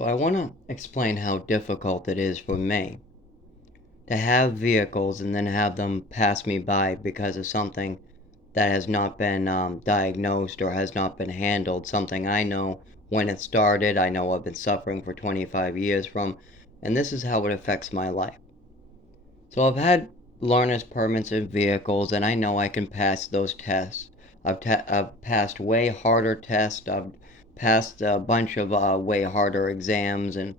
So I want to explain how difficult it is for me to have vehicles and then have them pass me by because of something that has not been diagnosed or has not been handled. Something I know when it started, I know I've been suffering for 25 years from, and this is how it affects my life. So I've had learner's permits in vehicles, and I know I can pass those tests. I've passed way harder tests. I've passed a bunch of way harder exams and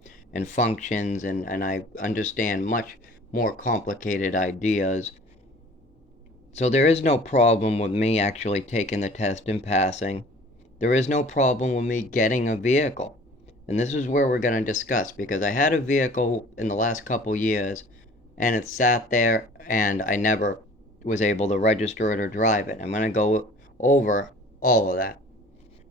functions, and I understand much more complicated ideas. So there is no problem with me actually taking the test and passing. There is no problem with me getting a vehicle. And this is where we're going to discuss because I had a vehicle in the last couple years and it sat there and I never was able to register it or drive it. I'm going to go over all of that.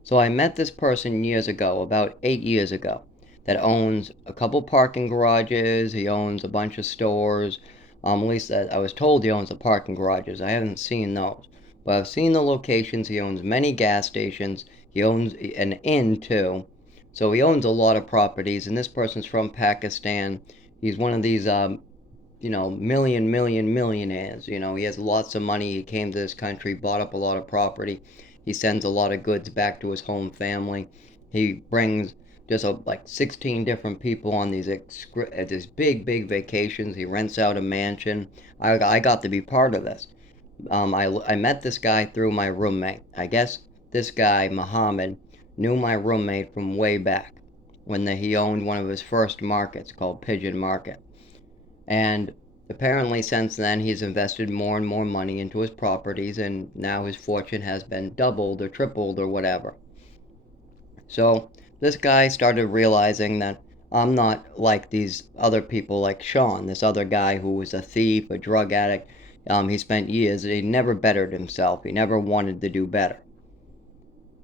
So I met this person years ago, about 8 years ago, that owns a couple parking garages. He owns a bunch of stores. At least I was told he owns the parking garages. I haven't seen those, but I've seen the locations. He owns many gas stations. He owns an inn too. So he owns a lot of properties. And this person's from Pakistan. He's one of these millionaires. He has lots of money. He came to this country, bought up a lot of property. He sends a lot of goods back to his home family. He brings just like 16 different people on these big vacations. He rents out a mansion. I got to be part of this. I met this guy through my roommate. I guess this guy, Muhammad, knew my roommate from way back when he owned one of his first markets called Pigeon Market. And apparently, since then, he's invested more and more money into his properties, and now his fortune has been doubled or tripled or whatever. So, this guy started realizing that I'm not like these other people, like Sean, this other guy who was a thief, a drug addict. He spent years, he never bettered himself, he never wanted to do better.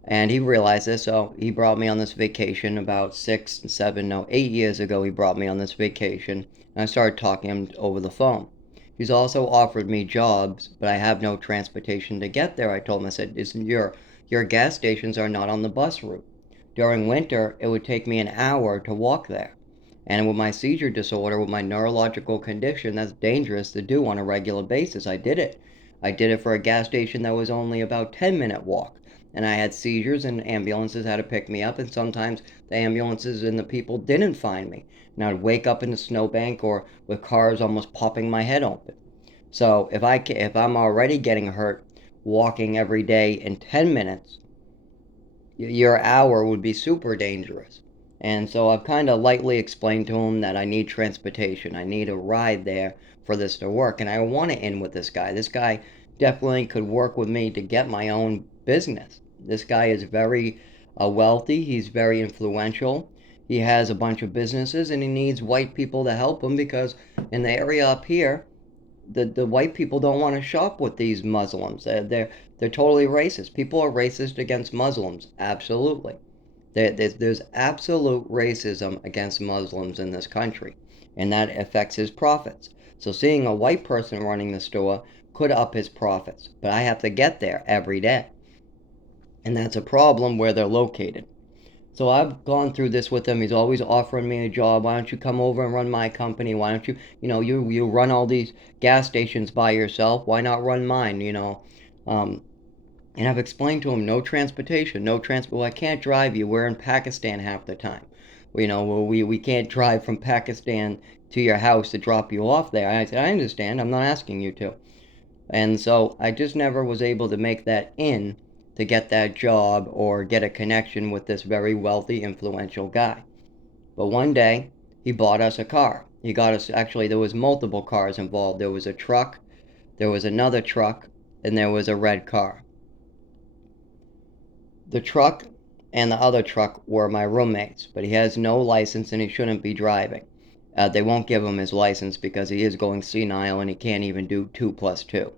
And he realized this, so he brought me on this vacation about 8 years ago. He brought me on this vacation, and I started talking to him over the phone. He's also offered me jobs, but I have no transportation to get there. I told him, I said, "Isn't your gas stations are not on the bus route. During winter, it would take me an hour to walk there. And with my seizure disorder, with my neurological condition, that's dangerous to do on a regular basis. I did it. I did it for a gas station that was only about 10-minute walk. And I had seizures and ambulances had to pick me up, and sometimes the ambulances and the people didn't find me. And I'd wake up in a snowbank or with cars almost popping my head open. So if I'm already getting hurt walking every day in 10 minutes, your hour would be super dangerous. And so I've kind of lightly explained to him that I need transportation. I need a ride there for this to work. And I want to end with this guy. This guy definitely could work with me to get my own business. This guy is very wealthy. He's very influential. He has a bunch of businesses and he needs white people to help him because in the area up here, the white people don't want to shop with these Muslims. They're totally racist. People are racist against Muslims. Absolutely. There's absolute racism against Muslims in this country, and that affects his profits. So seeing a white person running the store could up his profits, but I have to get there every day, and that's a problem where they're located. So I've gone through this with him. He's always offering me a job. Why don't you come over and run my company? Why don't you run all these gas stations by yourself? Why not run mine? Um, and I've explained to him no transportation, no transport. Well, I can't drive you. We're in Pakistan half the time. We can't drive from Pakistan to your house to drop you off there. I said, I understand. I'm not asking you to. And so I just never was able to make that in to get that job or get a connection with this very wealthy, influential guy. But one day, he bought us a car. He got us, actually, there was multiple cars involved. There was a truck, there was another truck, and there was a red car. The truck and the other truck were my roommates, but he has no license and he shouldn't be driving. They won't give him his license because he is going senile and he can't even do 2 plus 2.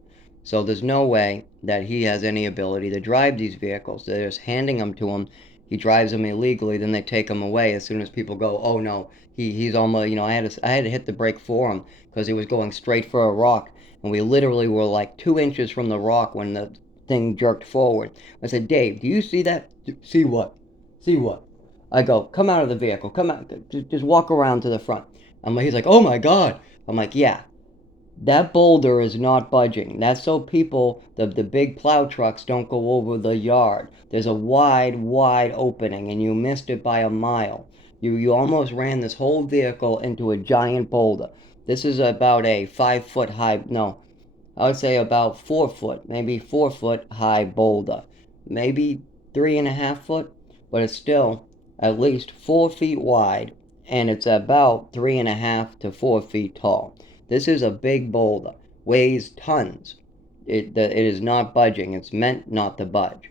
So there's no way that he has any ability to drive these vehicles. They're just handing them to him. He drives them illegally, then they take him away as soon as people go, oh no, he's almost, I had to hit the brake for him because he was going straight for a rock. And we literally were like 2 inches from the rock when the thing jerked forward. I said, Dave, do you see that? See what? See what? I go, come out of the vehicle, come out, just walk around to the front. He's like, oh my God. I'm like, yeah, that boulder is not budging. That's so people, the big plow trucks don't go over the yard. There's a wide opening, and you missed it by a mile. You almost ran this whole vehicle into a giant boulder. This is about a 5 foot high, no, I would say about 4 foot, maybe 4 foot high boulder. Maybe 3.5 foot, but it's still at least 4 feet wide, and it's about 3.5 to 4 feet tall. This is a big boulder, weighs tons. It is not budging. It's meant not to budge.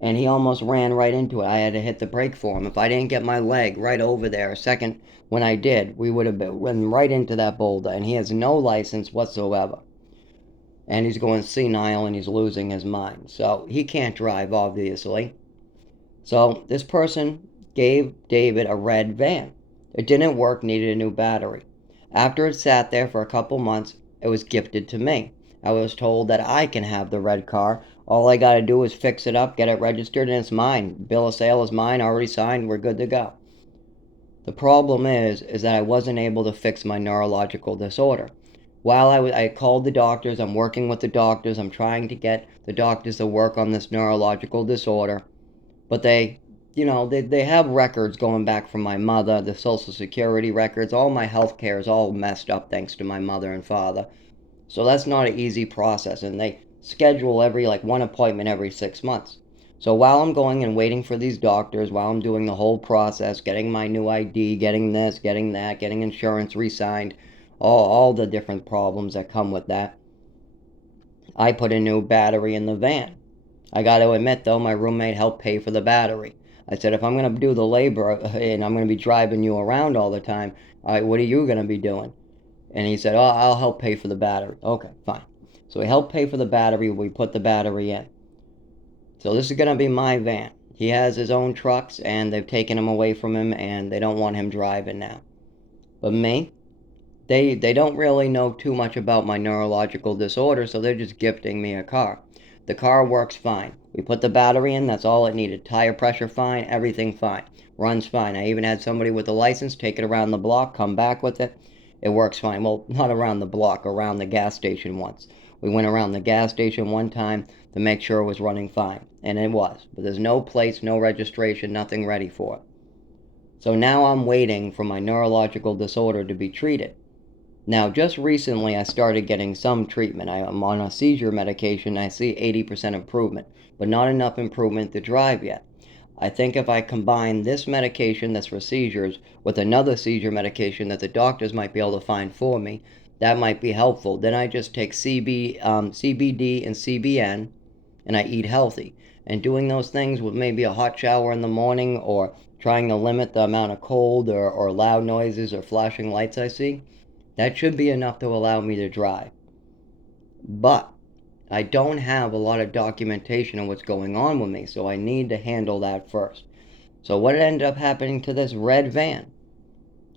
And he almost ran right into it. I had to hit the brake for him. If I didn't get my leg right over there a second when I did, we would have been run right into that boulder. And he has no license whatsoever. And he's going senile and he's losing his mind. So he can't drive, obviously. So this person gave David a red van. It didn't work, needed a new battery. After it sat there for a couple months, it was gifted to me. I was told that I can have the red car. All I got to do is fix it up, get it registered, and it's mine. Bill of sale is mine, already signed, we're good to go. The problem is that I wasn't able to fix my neurological disorder. While I called the doctors, I'm working with the doctors, I'm trying to get the doctors to work on this neurological disorder, but they have records going back from my mother, the Social Security records. All my health care is all messed up thanks to my mother and father. So that's not an easy process, and they schedule every like one appointment every 6 months. So while I'm going and waiting for these doctors, while I'm doing the whole process, getting my new ID, getting this, getting that, getting insurance re-signed, all the different problems that come with that, I put a new battery in the van. I got to admit, though, my roommate helped pay for the battery. I said, if I'm going to do the labor and I'm going to be driving you around all the time, all right, what are you going to be doing? And he said, oh, I'll help pay for the battery. Okay, fine. So he helped pay for the battery. We put the battery in. So this is going to be my van. He has his own trucks, and they've taken him away from him, and they don't want him driving now. But me, they don't really know too much about my neurological disorder, so they're just gifting me a car. The car works fine. We put the battery in, that's all it needed. Tire pressure fine, everything fine. Runs fine. I even had somebody with a license take it around the block, come back with it. It works fine. Well, not around the block, around the gas station once. We went around the gas station one time to make sure it was running fine. And it was. But there's no plates, no registration, nothing ready for it. So now I'm waiting for my neurological disorder to be treated. Now, just recently I started getting some treatment. I'm on a seizure medication. I see 80% improvement, but not enough improvement to drive yet. I think if I combine this medication that's for seizures with another seizure medication that the doctors might be able to find for me, that might be helpful. Then I just take CBD and CBN, and I eat healthy. And doing those things with maybe a hot shower in the morning, or trying to limit the amount of cold or loud noises or flashing lights I see, that should be enough to allow me to drive. But I don't have a lot of documentation of what's going on with me, so I need to handle that first. So what ended up happening to this red van?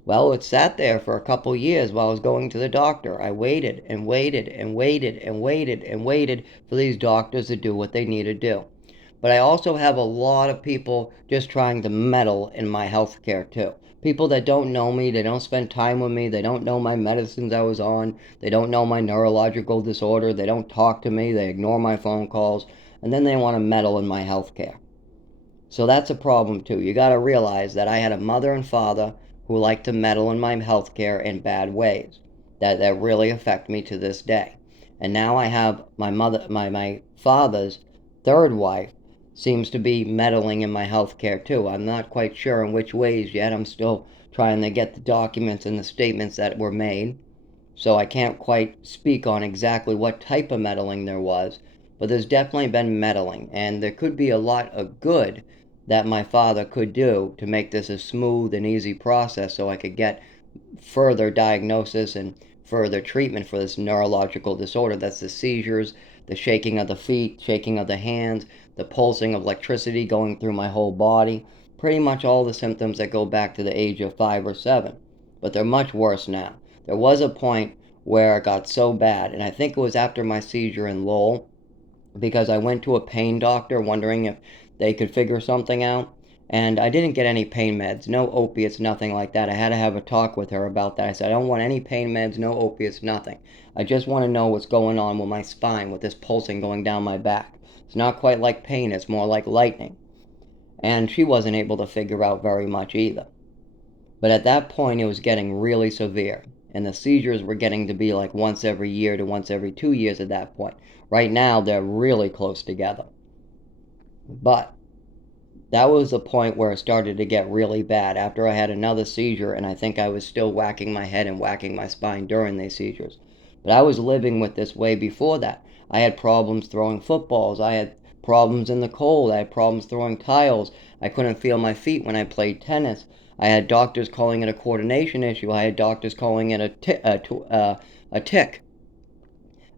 Well, it sat there for a couple years while I was going to the doctor. I waited and waited and waited and waited and waited for these doctors to do what they need to do. But I also have a lot of people just trying to meddle in my health care too. People that don't know me, they don't spend time with me, they don't know my medicines I was on, they don't know my neurological disorder, they don't talk to me, they ignore my phone calls, and then they want to meddle in my health care. So that's a problem too. You got to realize that I had a mother and father who liked to meddle in my health care in bad ways that really affect me to this day. And now I have my father's third wife seems to be meddling in my health care too. I'm not quite sure in which ways yet. I'm still trying to get the documents and the statements that were made. So I can't quite speak on exactly what type of meddling there was, but there's definitely been meddling, and there could be a lot of good that my father could do to make this a smooth and easy process so I could get further diagnosis and further treatment for this neurological disorder. That's the seizures, the shaking of the feet, shaking of the hands, the pulsing of electricity going through my whole body. Pretty much all the symptoms that go back to the age of 5 or 7. But they're much worse now. There was a point where it got so bad, and I think it was after my seizure in Lowell, because I went to a pain doctor wondering if they could figure something out. And I didn't get any pain meds, no opiates, nothing like that. I had to have a talk with her about that. I said, I don't want any pain meds, no opiates, nothing. I just want to know what's going on with my spine, with this pulsing going down my back. It's not quite like pain, it's more like lightning. And she wasn't able to figure out very much either. But at that point, it was getting really severe. And the seizures were getting to be like once every year to once every 2 years at that point. Right now, they're really close together. But that was the point where it started to get really bad after I had another seizure, and I think I was still whacking my head and whacking my spine during these seizures. But I was living with this way before that. I had problems throwing footballs. I had problems in the cold. I had problems throwing tiles. I couldn't feel my feet when I played tennis. I had doctors calling it a coordination issue. I had doctors calling it a tic.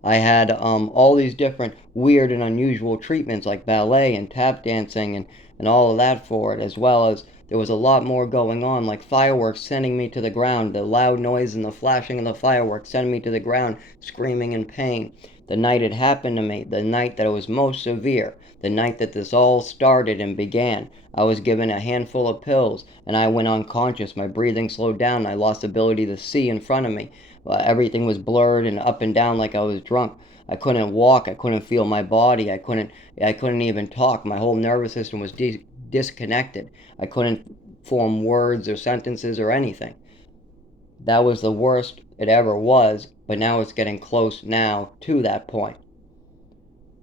I had all these different weird and unusual treatments like ballet and tap dancing and all of that for it, as well as there was a lot more going on, like fireworks sending me to the ground, the loud noise and the flashing of the fireworks sending me to the ground, screaming in pain. The night it happened to me, the night that it was most severe, the night that this all started and began, I was given a handful of pills and I went unconscious. My breathing slowed down. I lost the ability to see in front of me. Everything was blurred and up and down like I was drunk. I couldn't walk. I couldn't feel my body. I couldn't even talk. My whole nervous system was disconnected. I couldn't form words or sentences or anything. That was the worst it ever was, but now it's getting close now to that point.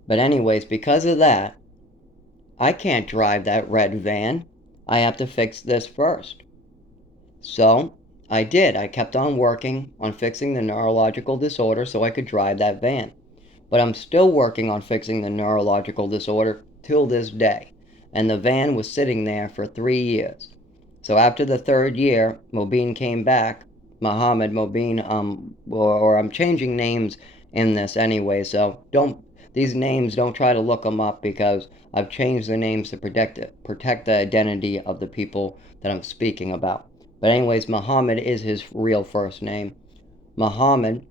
But anyways, because of that, I can't drive that red van. I have to fix this first. So I did. I kept on working on fixing the neurological disorder so I could drive that van. But I'm still working on fixing the neurological disorder till this day. And the van was sitting there for 3 years. So after the third year, Mobeen came back. Mohammed Mobeen, or I'm changing names in this anyway, so these names, don't try to look them up because I've changed the names to protect the identity of the people that I'm speaking about. But anyways, Muhammad is his real first name. Muhammad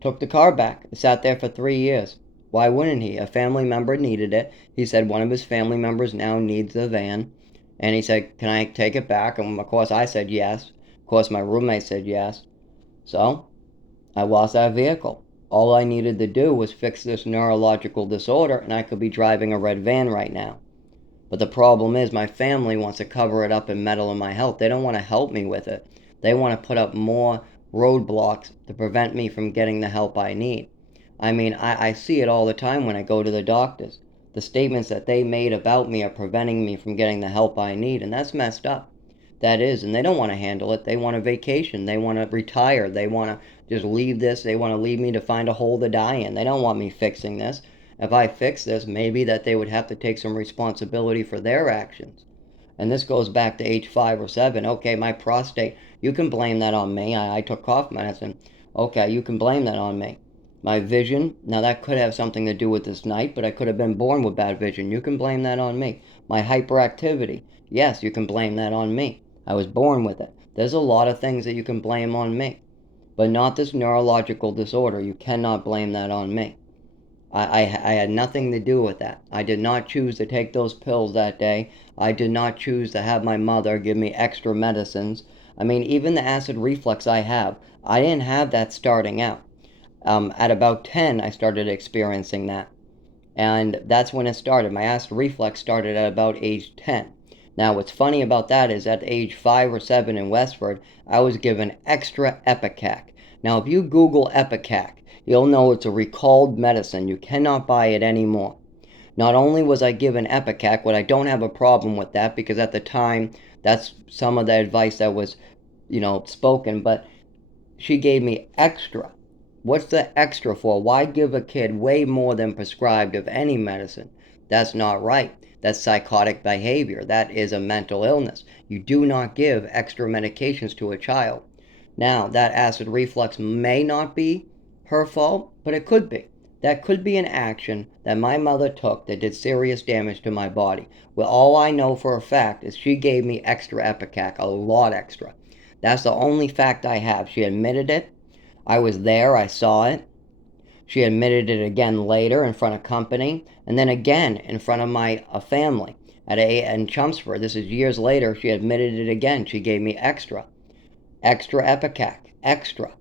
took the car back. It sat there for 3 years. Why wouldn't he? A family member needed it. He said one of his family members now needs the van. And he said, can I take it back? And of course I said yes. Of course my roommate said yes. So I lost that vehicle. All I needed to do was fix this neurological disorder and I could be driving a red van right now. But the problem is my family wants to cover it up and meddle in my health. They don't want to help me with it. They want to put up more roadblocks to prevent me from getting the help I need. I mean, I see it all the time when I go to the doctors. The statements that they made about me are preventing me from getting the help I need, and that's messed up. That is, and they don't want to handle it. They want a vacation. They want to retire. They want to just leave this. They want to leave me to find a hole to die in. They don't want me fixing this. If I fix this, maybe that they would have to take some responsibility for their actions. And this goes back to age 5 or 7. Okay, my prostate, you can blame that on me. I took cough medicine. Okay, you can blame that on me. My vision, now that could have something to do with this night, but I could have been born with bad vision. You can blame that on me. My hyperactivity, yes, you can blame that on me. I was born with it. There's a lot of things that you can blame on me, but not this neurological disorder. You cannot blame that on me. I had nothing to do with that. I did not choose to take those pills that day. I did not choose to have my mother give me extra medicines. I mean, even the acid reflux I have, I didn't have that starting out. At about 10, I started experiencing that. And that's when it started. My acid reflux started at about age 10. Now, what's funny about that is at age 5 or 7 in Westford, I was given extra Epicac. Now, if you Google Epicac, you'll know it's a recalled medicine. You cannot buy it anymore. Not only was I given Epicac, but I don't have a problem with that because at the time, that's some of the advice that was, spoken, but she gave me extra. What's the extra for? Why give a kid way more than prescribed of any medicine? That's not right. That's psychotic behavior. That is a mental illness. You do not give extra medications to a child. Now, that acid reflux may not be her fault, but it could be. That could be an action that my mother took that did serious damage to my body. Well, all I know for a fact is she gave me extra Epicac, a lot extra. That's the only fact I have. She admitted it. I was there. I saw it. She admitted it again later in front of company, and then again in front of my family. in Chelmsford. This is years later. She admitted it again. She gave me extra Epicac, extra.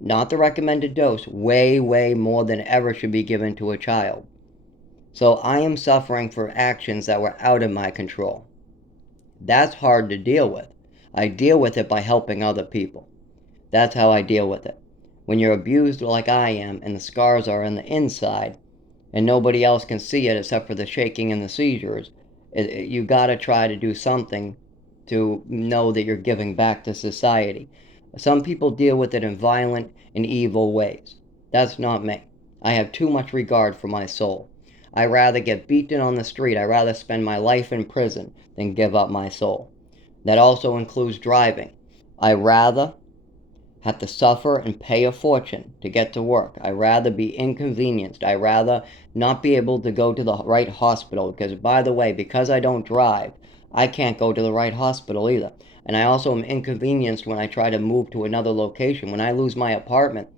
Not the recommended dose, way, way more than ever should be given to a child. So I am suffering for actions that were out of my control. That's hard to deal with. I deal with it by helping other people. That's how I deal with it. When you're abused like I am and the scars are on the inside and nobody else can see it except for the shaking and the seizures, you gotta try to do something to know that you're giving back to society. Some people deal with it in violent and evil ways. That's not me. I have too much regard for my soul. I'd rather get beaten on the street. I'd rather spend my life in prison than give up my soul. That also includes driving. I'd rather have to suffer and pay a fortune to get to work. I'd rather be inconvenienced. I'd rather not be able to go to the right hospital. Because, by the way, because I don't drive, I can't go to the right hospital either. And I also am inconvenienced when I try to move to another location. When I lose my apartment,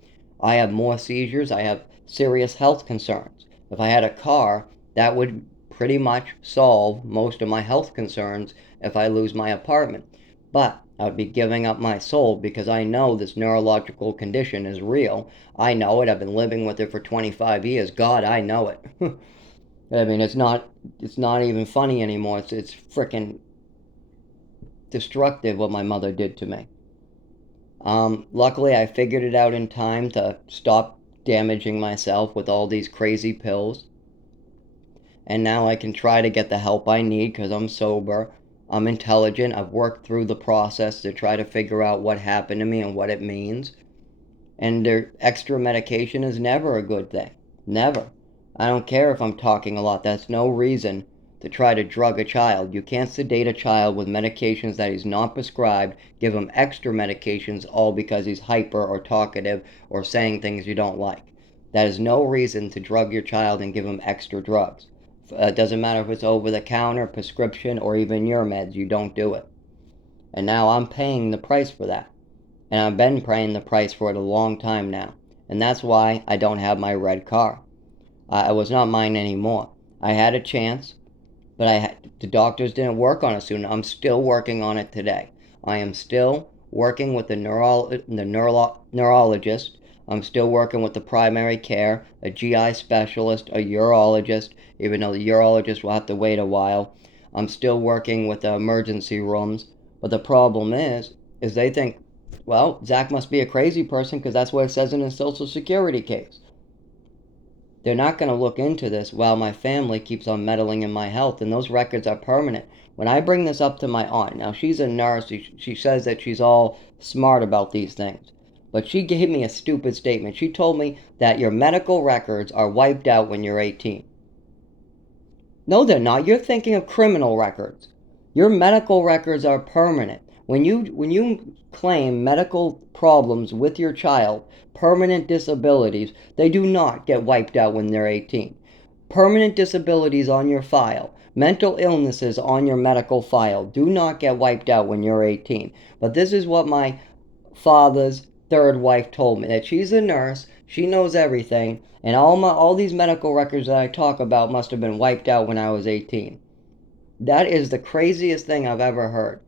I have more seizures. I have serious health concerns. If I had a car, that would pretty much solve most of my health concerns if I lose my apartment. But I would be giving up my soul because I know this neurological condition is real. I know it. I've been living with it for 25 years. God, I know it. I mean, it's not even funny anymore. It's freaking destructive what my mother did to me. Luckily, I figured it out in time to stop damaging myself with all these crazy pills. And now I can try to get the help I need because I'm sober. I'm intelligent. I've worked through the process to try to figure out what happened to me and what it means. And their extra medication is never a good thing. Never. I don't care if I'm talking a lot. That's no reason to try to drug a child. You can't sedate a child with medications that he's not prescribed, give him extra medications all because he's hyper or talkative or saying things you don't like. That is no reason to drug your child and give him extra drugs. It doesn't matter if it's over the counter, prescription, or even your meds. You don't do it. And now I'm paying the price for that. And I've been paying the price for it a long time now. And that's why I don't have my red car. It was not mine anymore. I had a chance, but the doctors didn't work on it soon. I'm still working on it today. I am still working with the neurologist. I'm still working with the primary care, a GI specialist, a urologist, even though the urologist will have to wait a while. I'm still working with the emergency rooms. But the problem is they think, well, Zach must be a crazy person because that's what it says in his Social Security case. They're not going to look into this while my family keeps on meddling in my health, and those records are permanent. When I bring this up to my aunt, now she's a nurse, she says that she's all smart about these things. But she gave me a stupid statement. She told me that your medical records are wiped out when you're 18. No, they're not. You're thinking of criminal records. Your medical records are permanent. When you claim medical problems with your child, permanent disabilities, they do not get wiped out when they're 18. Permanent disabilities on your file, mental illnesses on your medical file do not get wiped out when you're 18. But this is what my father's third wife told me, that she's a nurse, she knows everything, and all these medical records that I talk about must have been wiped out when I was 18. That is the craziest thing I've ever heard,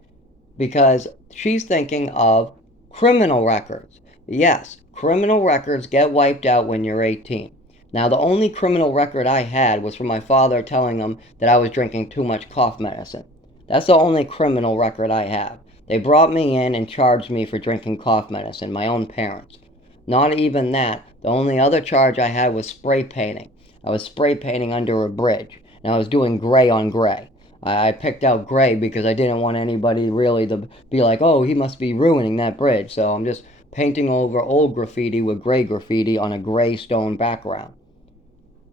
because she's thinking of criminal records. Yes, criminal records get wiped out when you're 18. Now, the only criminal record I had was from my father telling them that I was drinking too much cough medicine. That's the only criminal record I have. They brought me in and charged me for drinking cough medicine, my own parents. Not even that. The only other charge I had was spray painting. I was spray painting under a bridge, and I was doing gray on gray. I picked out gray because I didn't want anybody really to be like, oh, he must be ruining that bridge. So I'm just painting over old graffiti with gray graffiti on a gray stone background.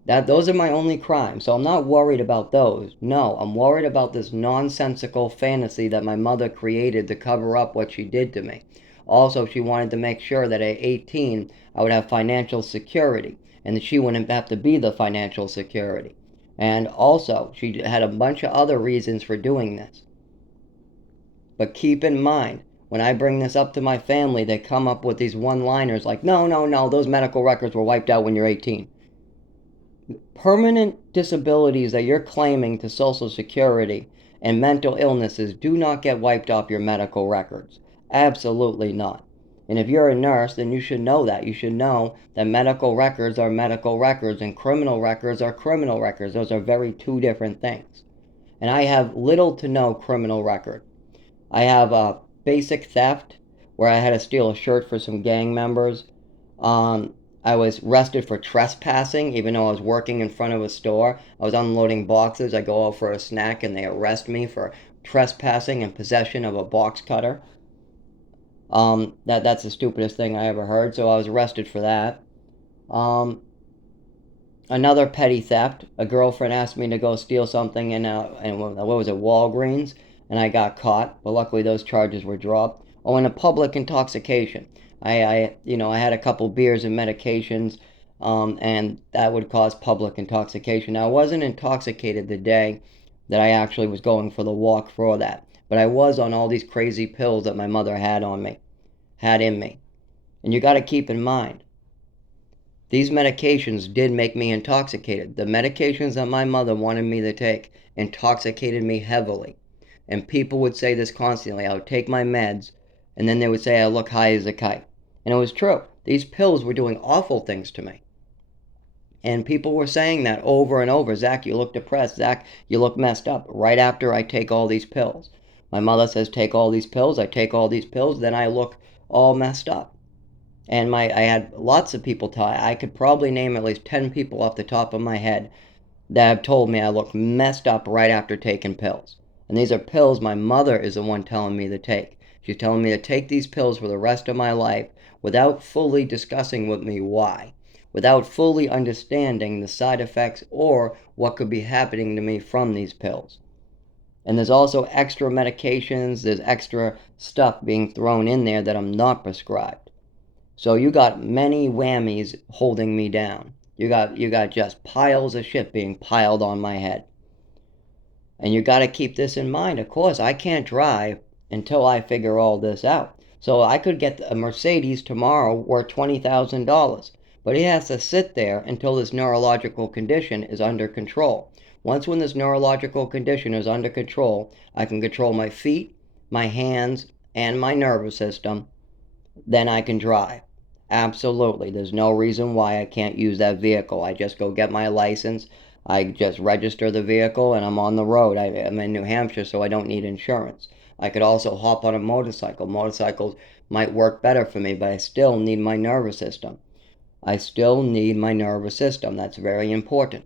Those are my only crimes, so I'm not worried about those. No, I'm worried about this nonsensical fantasy that my mother created to cover up what she did to me. Also, she wanted to make sure that at 18 I would have financial security and that she wouldn't have to be the financial security. And also, she had a bunch of other reasons for doing this. But keep in mind, when I bring this up to my family, they come up with these one-liners like, no, those medical records were wiped out when you're 18. Permanent disabilities that you're claiming to Social Security and mental illnesses do not get wiped off your medical records. Absolutely not. And if you're a nurse, then you should know that. You should know that medical records are medical records and criminal records are criminal records. Those are very two different things. And I have little to no criminal record. I have a basic theft where I had to steal a shirt for some gang members. Um, I was arrested for trespassing, even though I was working in front of a store. I was unloading boxes. I go out for a snack and they arrest me for trespassing and possession of a box cutter. That's the stupidest thing I ever heard. So I was arrested for that. Um, Another petty theft. A girlfriend asked me to go steal something in what was it, Walgreens, and I got caught. But luckily those charges were dropped. Oh, and a public intoxication. I had a couple beers and medications, and that would cause public intoxication. Now I wasn't intoxicated the day that I actually was going for the walk for that, but I was on all these crazy pills that my mother had in me. And you got to keep in mind, these medications did make me intoxicated. The medications that my mother wanted me to take intoxicated me heavily. And people would say this constantly. I would take my meds, and then they would say I look high as a kite. And it was true. These pills were doing awful things to me. And people were saying that over and over. Zach, you look depressed. Zach, you look messed up. Right after I take all these pills. My mother says, take all these pills. I take all these pills. Then I look all messed up. And I had lots of people tell I could probably name at least 10 people off the top of my head that have told me I look messed up right after taking pills. And these are pills my mother is the one telling me to take. She's telling me to take these pills for the rest of my life without fully discussing with me why, without fully understanding the side effects or what could be happening to me from these pills. And there's also extra medications, there's extra stuff being thrown in there that I'm not prescribed. So you got many whammies holding me down. You got just piles of shit being piled on my head. And you got to keep this in mind. Of course, I can't drive until I figure all this out. So I could get a Mercedes tomorrow worth $20,000, but it has to sit there until this neurological condition is under control. When this neurological condition is under control, I can control my feet, my hands, and my nervous system. Then I can drive. Absolutely. There's no reason why I can't use that vehicle. I just go get my license. I just register the vehicle and I'm on the road. I'm in New Hampshire, so I don't need insurance. I could also hop on a motorcycle. Motorcycles might work better for me, but I still need my nervous system. I still need my nervous system. That's very important.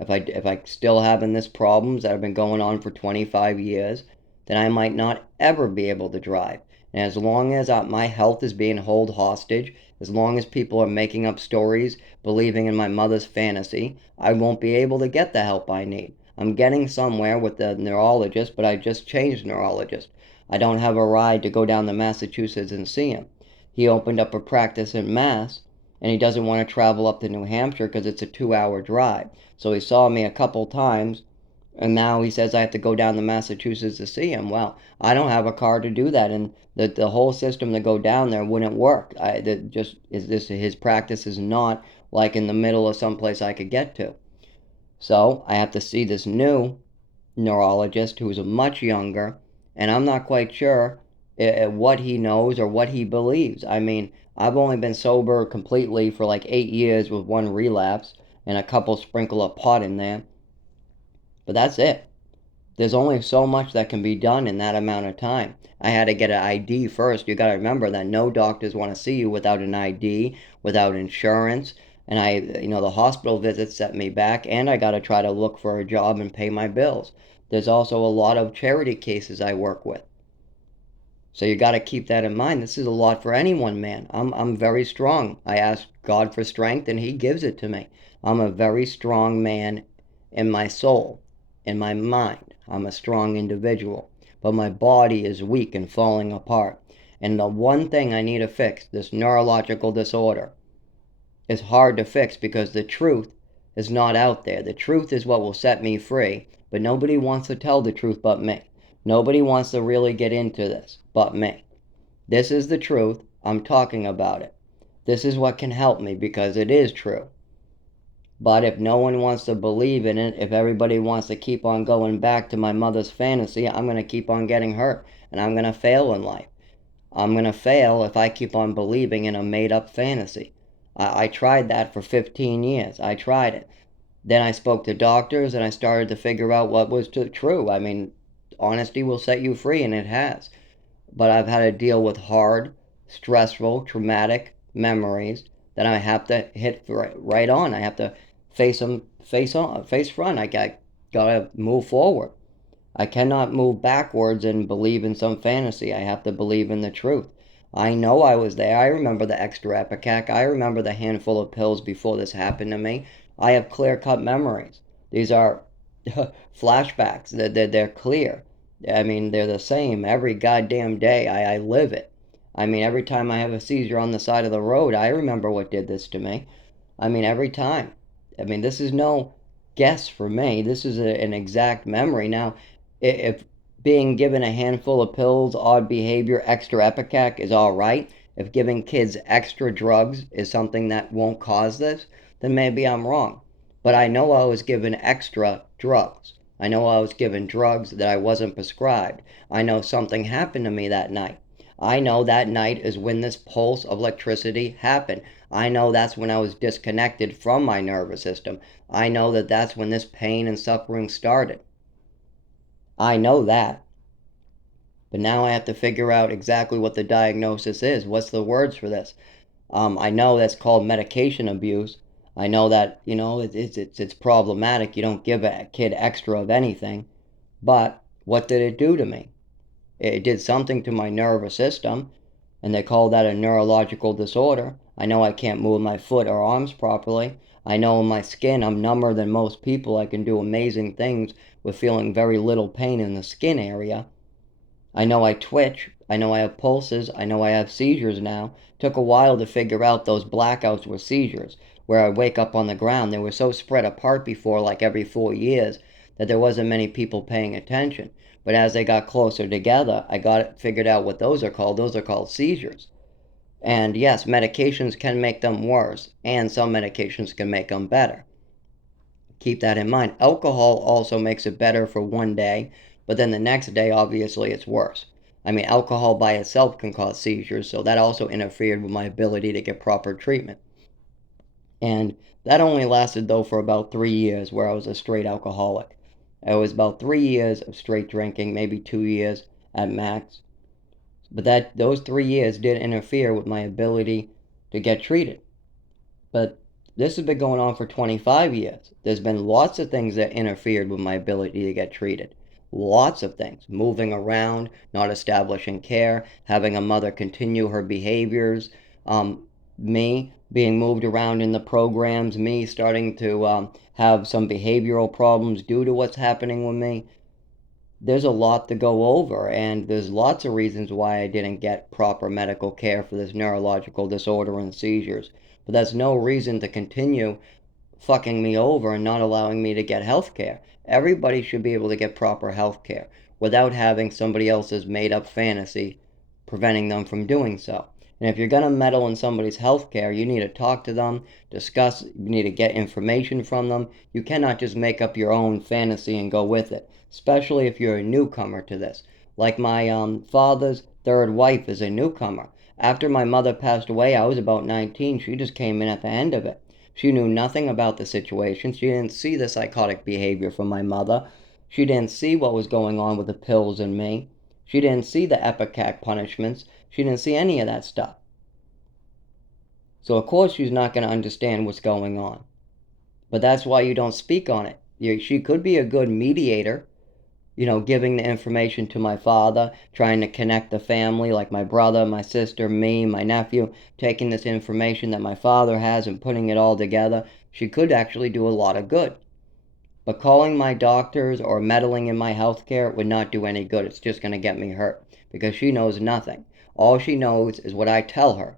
If I still having this problems that have been going on for 25 years, then I might not ever be able to drive. And as long as my health is being held hostage, as long as people are making up stories, believing in my mother's fantasy, I won't be able to get the help I need. I'm getting somewhere with the neurologist, but I just changed neurologist. I don't have a ride to go down to Massachusetts and see him. He opened up a practice in Mass, and he doesn't want to travel up to New Hampshire because it's a 2-hour drive. So he saw me a couple times, and now he says I have to go down to Massachusetts to see him. Well, I don't have a car to do that, and the whole system to go down there wouldn't work. His practice is not like in the middle of someplace I could get to. So I have to see this new neurologist who's much younger, and I'm not quite sure what he knows or what he believes. I mean, I've only been sober completely for like 8 years with one relapse and a couple sprinkle of pot in there. But that's it. There's only so much that can be done in that amount of time. I had to get an ID first. You got to remember that no doctors want to see you without an ID, without insurance. And the hospital visits set me back, and I got to try to look for a job and pay my bills. There's also a lot of charity cases I work with. So you got to keep that in mind. This is a lot for anyone, man. I'm very strong. I ask God for strength, and He gives it to me. I'm a very strong man in my soul. In my mind, I'm a strong individual, but my body is weak and falling apart. And the one thing I need to fix, this neurological disorder, is hard to fix because the truth is not out there. The truth is what will set me free, but nobody wants to tell the truth but me. Nobody wants to really get into this but me. This is the truth. I'm talking about it. This is what can help me because it is true. But if no one wants to believe in it, if everybody wants to keep on going back to my mother's fantasy, I'm going to keep on getting hurt, and I'm going to fail in life. I'm going to fail if I keep on believing in a made-up fantasy. I tried that for 15 years. I tried it. Then I spoke to doctors, and I started to figure out what was true. I mean, honesty will set you free, and it has. But I've had to deal with hard, stressful, traumatic memories that I have to hit right on. I have to face them face front. I gotta move forward. I cannot move backwards and believe in some fantasy. I have to believe in the truth. I know I was there. I remember the extra Epicac. I remember the handful of pills before this happened to me. I have clear-cut memories. These are flashbacks. They're clear. I mean, they're the same every goddamn day. I live it. I mean, every time I have a seizure on the side of the road, I remember what did this to me. I mean, every time. I mean, this is no guess for me. This is an exact memory. Now, if being given a handful of pills, odd behavior, extra Epicac is all right, if giving kids extra drugs is something that won't cause this, then maybe I'm wrong. But I know I was given extra drugs. I know I was given drugs that I wasn't prescribed. I know something happened to me that night. I know that night is when this pulse of electricity happened. I know that's when I was disconnected from my nervous system. I know that that's when this pain and suffering started. I know that. But now I have to figure out exactly what the diagnosis is. What's the words for this? I know that's called medication abuse. I know that, it's problematic. You don't give a kid extra of anything. But what did it do to me? It did something to my nervous system, and they call that a neurological disorder. I know I can't move my foot or arms properly. I know in my skin I'm number than most people. I can do amazing things with feeling very little pain in the skin area. I know I twitch. I know I have pulses. I know I have seizures now. Took a while to figure out those blackouts were seizures, where I wake up on the ground. They were so spread apart before, like every 4 years, that there wasn't many people paying attention. But as they got closer together, I got it figured out what those are called. Those are called seizures. And yes, medications can make them worse, and some medications can make them better. Keep that in mind. Alcohol also makes it better for one day, but then the next day, obviously, it's worse. I mean, alcohol by itself can cause seizures, so that also interfered with my ability to get proper treatment. And that only lasted, though, for about 3 years, where I was a straight alcoholic. It was about 3 years of straight drinking, maybe 2 years at max. But those 3 years did interfere with my ability to get treated. But this has been going on for 25 years. There's been lots of things that interfered with my ability to get treated. Lots of things. Moving around, not establishing care, having a mother continue her behaviors, me being moved around in the programs, me starting to have some behavioral problems due to what's happening with me. There's a lot to go over, and there's lots of reasons why I didn't get proper medical care for this neurological disorder and seizures. But that's no reason to continue fucking me over and not allowing me to get health care. Everybody should be able to get proper health care without having somebody else's made up fantasy preventing them from doing so. And if you're going to meddle in somebody's health care, you need to talk to them, discuss, you need to get information from them. You cannot just make up your own fantasy and go with it, especially if you're a newcomer to this. Like my father's third wife is a newcomer. After my mother passed away, I was about 19. She just came in at the end of it. She knew nothing about the situation. She didn't see the psychotic behavior from my mother. She didn't see what was going on with the pills in me. She didn't see the Epicac punishments. She didn't see any of that stuff. So of course she's not going to understand what's going on. But that's why you don't speak on it. She could be a good mediator, giving the information to my father, trying to connect the family, like my brother, my sister, me, my nephew, taking this information that my father has and putting it all together. She could actually do a lot of good. But calling my doctors or meddling in my health care would not do any good. It's just going to get me hurt because she knows nothing. All she knows is what I tell her.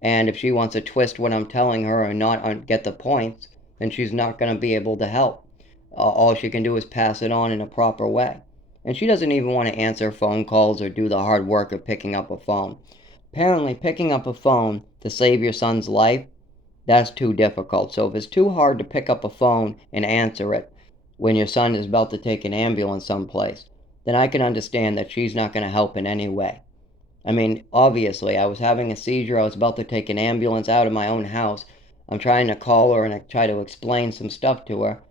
And if she wants to twist what I'm telling her and not get the points, then she's not going to be able to help. All she can do is pass it on in a proper way. And she doesn't even want to answer phone calls or do the hard work of picking up a phone. Apparently, picking up a phone to save your son's life That's too difficult. So if it's too hard to pick up a phone and answer it when your son is about to take an ambulance someplace, then I can understand that she's not going to help in any way. I mean, obviously, I was having a seizure. I was about to take an ambulance out of my own house. I'm trying to call her and I try to explain some stuff to her.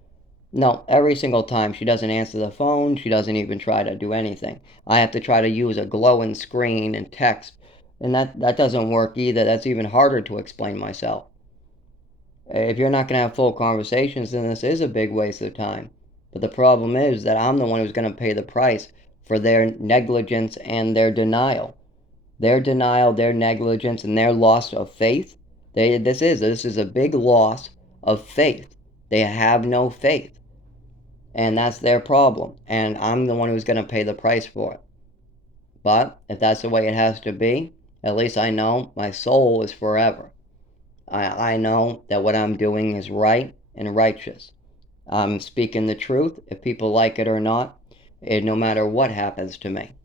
No, every single time she doesn't answer the phone. She doesn't even try to do anything. I have to try to use a glowing screen and text. And that doesn't work either. That's even harder to explain myself. If you're not going to have full conversations, then this is a big waste of time. But the problem is that I'm the one who's going to pay the price for their negligence and their denial. Their denial, their negligence, and their loss of faith. This is a big loss of faith. They have no faith. And that's their problem. And I'm the one who's going to pay the price for it. But if that's the way it has to be, at least I know my soul is forever. I know that what I'm doing is right and righteous. I'm speaking the truth, if people like it or not, no matter what happens to me.